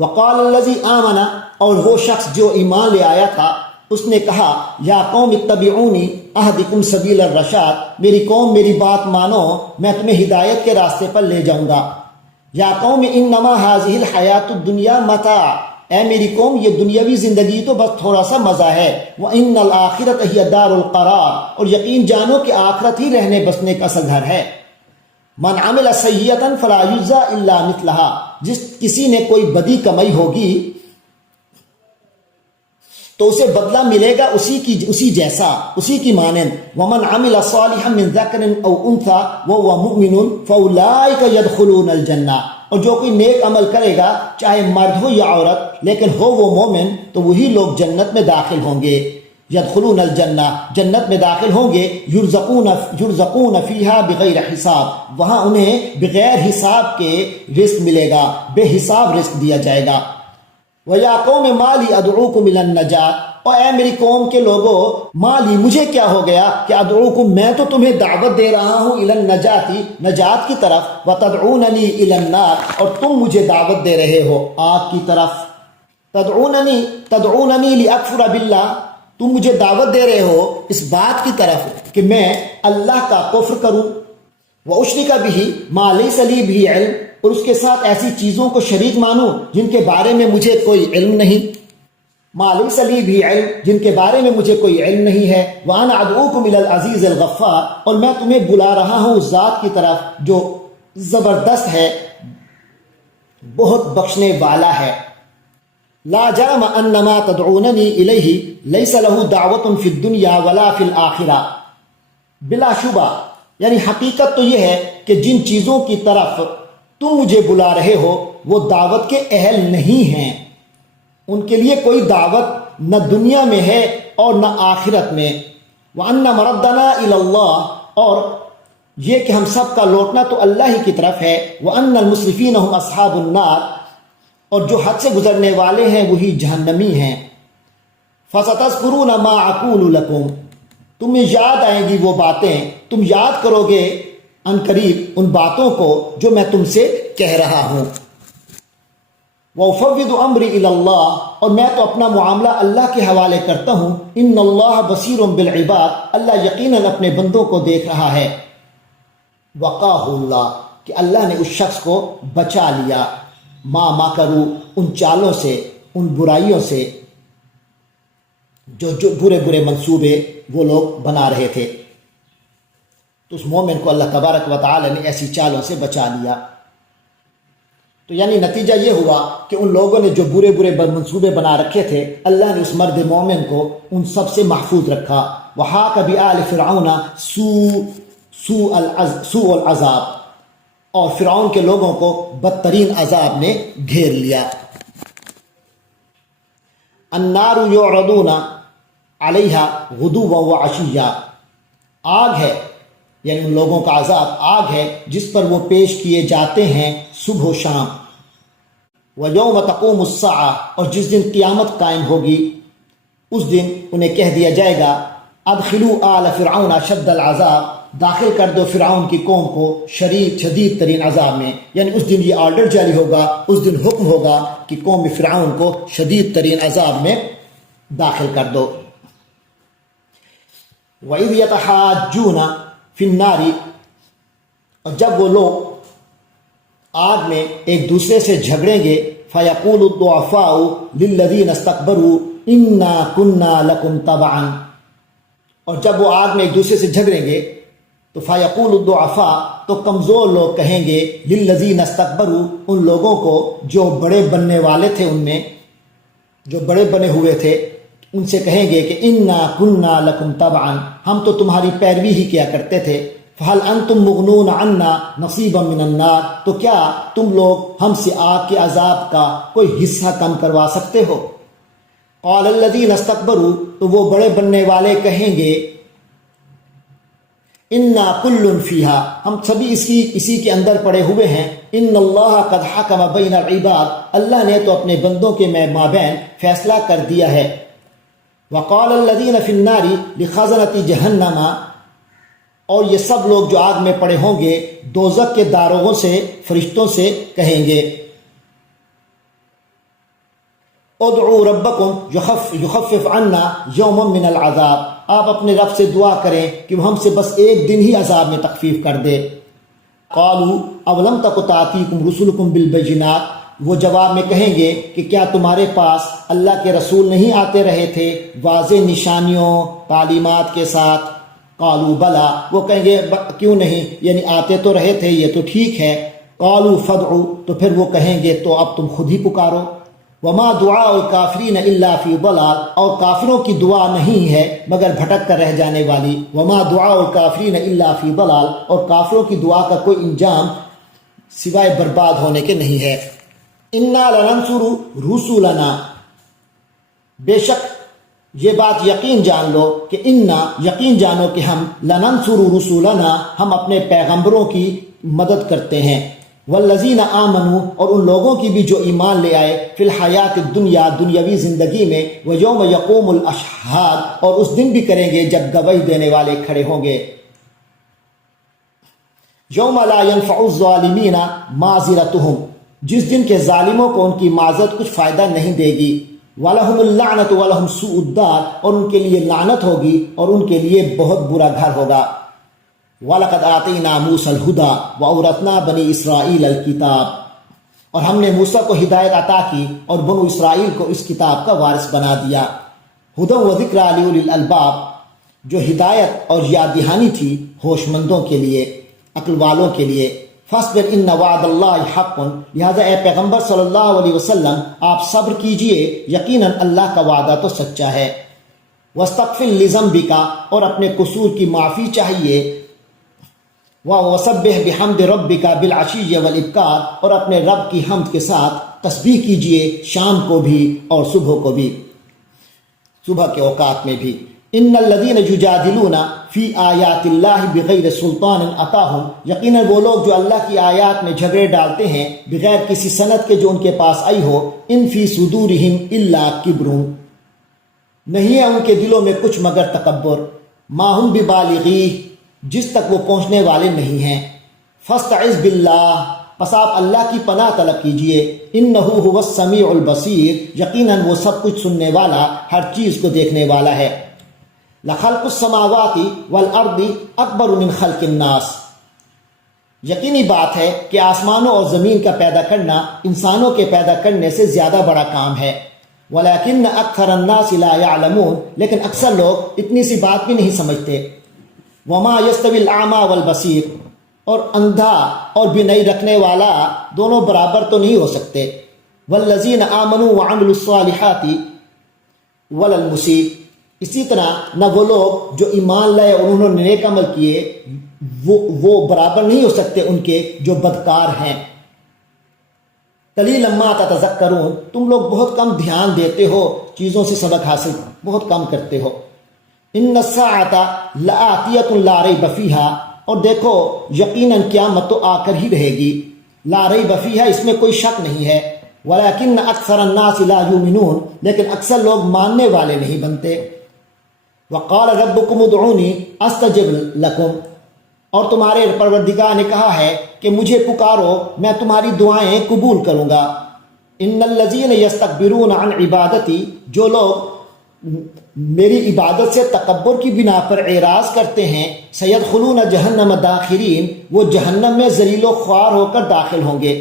وقال الذی آمن، اور وہ شخص جو ایمان لے آیا تھا اس نے کہا یا قوم اتبعونی اہدکم سبیل الرشاد، میری قوم میری بات مانو، میں تمہیں ہدایت کے راستے پر لے جاؤں گا۔ یا قوم انما ھذہ الحیات الدنیا متاع، اے میری قوم یہ دنیاوی زندگی تو بس تھوڑا سا مزہ ہے، وان الآخرۃ ہی دار القرار، اور یقین جانو کہ آخرت ہی رہنے بسنے کا اصل گھر ہے۔ من عمل سیئۃ فلا یجزی الا مثلھا، جس کسی نے کوئی بدی کمائی ہوگی تو اسے بدلہ ملے گا اسی جیسا، اسی کی مانند۔ ومن عمل صالحا من ذکر او انثی وهو مؤمن فاولئک يدخلون الجنہ، اور جو کوئی نیک عمل کرے گا چاہے مرد ہو یا عورت لیکن ہو وہ مومن تو وہی لوگ جنت میں داخل ہوں گے۔ یدخلون الجنہ، جنت میں داخل ہوں گے۔ یرزقون فیہا بغیر حساب، وہاں انہیں بغیر حساب کے رزق ملے گا، بے حساب رزق دیا جائے گا۔ وَيَا قَوْمِ مَا لِي أَدْعُوكُمْ إِلَى النَّجَاةِ، اور اے میری قوم کے لوگوں، مالی مجھے کیا ہو گیا کہ ادعوکم میں تو تمہیں دعوت دے رہا ہوں الی النجاۃ، نجات کی طرف، وتدعوننی الی النار، اور تم مجھے دعوت دے رہے ہو آگ کی طرف۔ تدعوننی لأکفر باللہ، تم مجھے دعوت دے رہے ہو اس بات کی طرف کہ میں اللہ کا کفر کروں، واشرک بہ ما لیس لی بہ علم، اور اس کے ساتھ ایسی چیزوں کو شریک مانوں جن کے بارے میں مجھے کوئی علم نہیں، ما لیس لی بہ علم، جن کے بارے میں مجھے کوئی علم نہیں ہے۔ وانا ادعوکم الی العزیز الغفار، اور میں تمہیں بلا رہا ہوں اس ذات کی طرف جو زبردست ہے، بہت بخشنے والا ہے۔ لا جرم ان ما تدعوننی الیہ لیس له دعوت فی الدنیا ولا فی الآخرہ، بلا شبہ یعنی حقیقت تو یہ ہے کہ جن چیزوں کی طرف تم مجھے بلا رہے ہو وہ دعوت کے اہل نہیں ہیں، ان کے لیے کوئی دعوت نہ دنیا میں ہے اور نہ آخرت میں۔ وَأَنَّ مَرَدَّنَا إِلَى اللَّهِ، اور یہ کہ ہم سب کا لوٹنا تو اللہ ہی کی طرف ہے۔ وَأَنَّ الْمُسْرِفِينَ هُمْ أَصْحَابُ النَّارِ، اور جو حد سے گزرنے والے ہیں وہی جہنمی ہیں۔ فَسَتَذْكُرُونَ مَا أَقُولُ لَكُمْ، تمہیں یاد آئیں گی وہ باتیں، تم یاد کرو گے ان قریب ان باتوں کو جو میں تم سے کہہ رہا ہوں۔ وَأُفَوِّضُ أَمْرِي إِلَى اللَّهِ، اور میں تو اپنا معاملہ اللہ کے حوالے کرتا ہوں۔ إِنَّ اللَّهَ بَصِيرٌ بِالْعِبَادِ، اللہ یقیناً اپنے بندوں کو دیکھ رہا ہے۔ وَقَاهُ اللَّهُ، کہ اللہ نے اس شخص کو بچا لیا، ما مکروا، ان چالوں سے، ان برائیوں سے جو برے برے منصوبے وہ لوگ بنا رہے تھے، تو اس مومن کو اللہ تبارک و تعالی نے ایسی چالوں سے بچا لیا۔ تو یعنی نتیجہ یہ ہوا کہ ان لوگوں نے جو برے برے منصوبے بنا رکھے تھے اللہ نے اس مرد مومن کو ان سب سے محفوظ رکھا۔ وَحَاقَ بِآلِ فِرْعَوْنَ سوء العذاب، اور فرعون کے لوگوں کو بدترین عذاب نے گھیر لیا۔ النار یعرضون علیہا غدوا وعشیا، آگ ہے یعنی ان لوگوں کا عذاب آگ ہے جس پر وہ پیش کیے جاتے ہیں صبح و شام۔ وَيَوْمَ تَقُومُ السَّاعَةُ، اور جس دن قیامت قائم ہوگی اس دن انہیں کہہ دیا جائے گا ادخلوا آل فرعون اشد العذاب، داخل کر دو فرعون کی قوم کو شدید ترین عذاب میں، یعنی اس دن یہ آرڈر جاری ہوگا، اس دن حکم ہوگا کہ قوم فرعون کو شدید ترین عذاب میں داخل کر دو۔ وَإِذْ يَتَحَاجُّونَ فِي النَّارِ، اور جب وہ لوگ آگ میں ایک دوسرے سے جھگڑیں گے، فَيَقُولُ الضُّعَفَاءُ لِلَّذِينَ اسْتَكْبَرُوا إِنَّا كُنَّا لَكُمْ تَبَعًا، اور جب وہ آگ میں ایک دوسرے سے جھگڑیں گے تو فَيَقُولُ الضُّعَفَاءُ، تو کمزور لوگ کہیں گے، لِلَّذِينَ اسْتَكْبَرُوا، ان لوگوں کو جو بڑے بننے والے تھے، ان میں جو بڑے بنے ہوئے تھے ان سے کہیں گے کہ اِنَّا كُنَّا لَكُمْ تَبَعًا، ہم تو تمہاری پیروی ہی کیا کرتے تھے۔ فَهَلْ أَنْتُمْ مُغْنُونَ عَنَّا نَصِيبًا مِّنَ النَّارِ، تو کیا تم لوگ ہم سے آگ کے عذاب کا کوئی حصہ کم کروا سکتے ہو؟ قَالَ الَّذِينَ اسْتَكْبَرُوا، تو وہ بڑے بننے والے کہیں گے اِنَّا كُلٌّ فِيهَا، ہم سبھی اسی کے اندر پڑے ہوئے ہیں۔ إِنَّ اللَّهَ قَدْ حَكَمَ بَيْنَ الْعِبَادِ، اللہ نے تو اپنے بندوں کے مابین فیصلہ کر دیا ہے۔ وَقَالَ الَّذِينَ فِي النَّارِ لِخَزَنَةِ جَهَنَّمَ، اور یہ سب لوگ جو آگ میں پڑے ہوں گے دوزخ کے داروغوں سے، فرشتوں سے کہیں گے ادعوا ربکم یخفف عنا یوما من العذاب، آپ اپنے رب سے دعا کریں کہ وہ ہم سے بس ایک دن ہی عذاب میں تخفیف کر دے۔ قالوا اولم تک تأتیکم رسلکم بالبینات، وہ جواب میں کہیں گے کہ کیا تمہارے پاس اللہ کے رسول نہیں آتے رہے تھے واضح نشانیوں تعلیمات کے ساتھ؟ قالوا بلا، وہ کہیں گے کیوں نہیں، یعنی آتے تو رہے تھے، یہ تو ٹھیک ہے۔ قالوا فادعوا، تو پھر وہ کہیں گے تو اب تم خود ہی پکارو۔ وما دعاء الکافرین الا فی ضلال، اور کافروں کی دعا نہیں ہے مگر بھٹک کر رہ جانے والی۔ وما دعاء الکافرین الا فی ضلال، اور کافروں کی دعا کا کوئی انجام سوائے برباد ہونے کے نہیں ہے۔ انا لننصر رسولنا، بے شک یہ بات یقین جان لو کہ یقین جانو کہ ہم لننصر رسولنا، ہم اپنے پیغمبروں کی مدد کرتے ہیں۔ والذین آمنوا، اور ان لوگوں کی بھی جو ایمان لے آئے، فی الحیات الدنیا، دنیاوی زندگی میں، ویوم یقوم الاشہاد، اور اس دن بھی کریں گے جب گواہی دینے والے کھڑے ہوں گے۔ یوم لا ینفع الظالمین معذرتہم، جس دن کے ظالموں کو ان کی معذرت کچھ فائدہ نہیں دے گی۔ وَلَهُمُ اللَّعْنَةُ وَلَهُمْ سُوءُ الدَّارِ، اور ان کے لیے لعنت ہوگی اور ان کے لیے بہت برا گھر ہوگا۔ وَلَقَدْ آتَيْنَا مُوسَى الْهُدَىٰ وَأَوْرَثْنَا بَنِي إِسْرَائِيلَ الْكِتَابَ، اور ہم نے موسیٰ کو ہدایت عطا کی اور بنو اسرائیل کو اس کتاب کا وارث بنا دیا۔ ہدی و ذکر لأولی الالباب، جو ہدایت اور یاد دہانی تھی ہوش مندوں کے لیے، عقل والوں کے لیے۔ فاصبر ان وعد اللہ حق، لہذا اے پیغمبر صلی اللہ علیہ وسلم آپ صبر کیجئے، یقیناً اللہ کا وعدہ تو سچا ہے۔ واستغفر لذنبک، اور اپنے قصور کی معافی چاہیے۔ وسبح بحمد ربک بالعشی والابکار، اور اپنے رب کی حمد کے ساتھ تسبیح کیجئے شام کو بھی اور صبح کو بھی، صبح کے اوقات میں بھی۔ ان الذین یجادلون فی آیات اللہ بغیر سلطان اتاہم، یقیناً وہ لوگ جو اللہ کی آیات میں جھگڑے ڈالتے ہیں بغیر کسی سند کے جو ان کے پاس آئی ہو، ان فی صدورہم الا کبر، نہیں ہے ان کے دلوں میں کچھ مگر تکبر، ما ہم ببالغیہ، جس تک وہ پہنچنے والے نہیں ہیں۔ فاستعذ باللہ، پس آپ اللہ کی پناہ طلب کیجئے۔ انہ هو السمیع البصیر، یقیناً وہ سب کچھ سننے والا، ہر چیز کو دیکھنے والا ہے۔ لخلق السماوات والارض اکبر من خلق الناس، یقینی بات ہے کہ آسمانوں اور زمین کا پیدا کرنا انسانوں کے پیدا کرنے سے زیادہ بڑا کام ہے۔ ولیکن اکثر الناس لا یعلمون، لیکن اکثر لوگ اتنی سی بات بھی نہیں سمجھتے۔ وما یستوی الاعمی والبصیر، اور اندھا اور بینائی رکھنے والا دونوں برابر تو نہیں ہو سکتے۔ والذین آمنوا وعملوا الصالحات ولا المسیء، اسی طرح نہ وہ لوگ جو ایمان لائے اور انہوں نے نیک عمل کیے وہ برابر نہیں ہو سکتے ان کے جو بدکار ہیں۔ قلیلا ما تتذکرون، تم لوگ بہت کم دھیان دیتے ہو، چیزوں سے سبق حاصل بہت کم کرتے ہو۔ ان الساعۃ لآتیۃ لا ریب فیہا، اور دیکھو یقیناً قیامت تو آ کر ہی رہے گی، لا ریب فیہا، اس میں کوئی شک نہیں ہے۔ ولیکن اکثر الناس لا یؤمنون، لیکن اکثر لوگ ماننے والے نہیں بنتے۔ وقال ربکم ادعونی استجب لکم، اور تمہارے پروردگار نے کہا ہے کہ مجھے پکارو میں تمہاری دعائیں قبول کروں گا۔ ان الذین یستکبرون عن عبادتی، جو لوگ میری عبادت سے تکبر کی بنا پر اعراض کرتے ہیں، سیدخلون جہنم داخرین، وہ جہنم میں ذلیل و خوار ہو کر داخل ہوں گے۔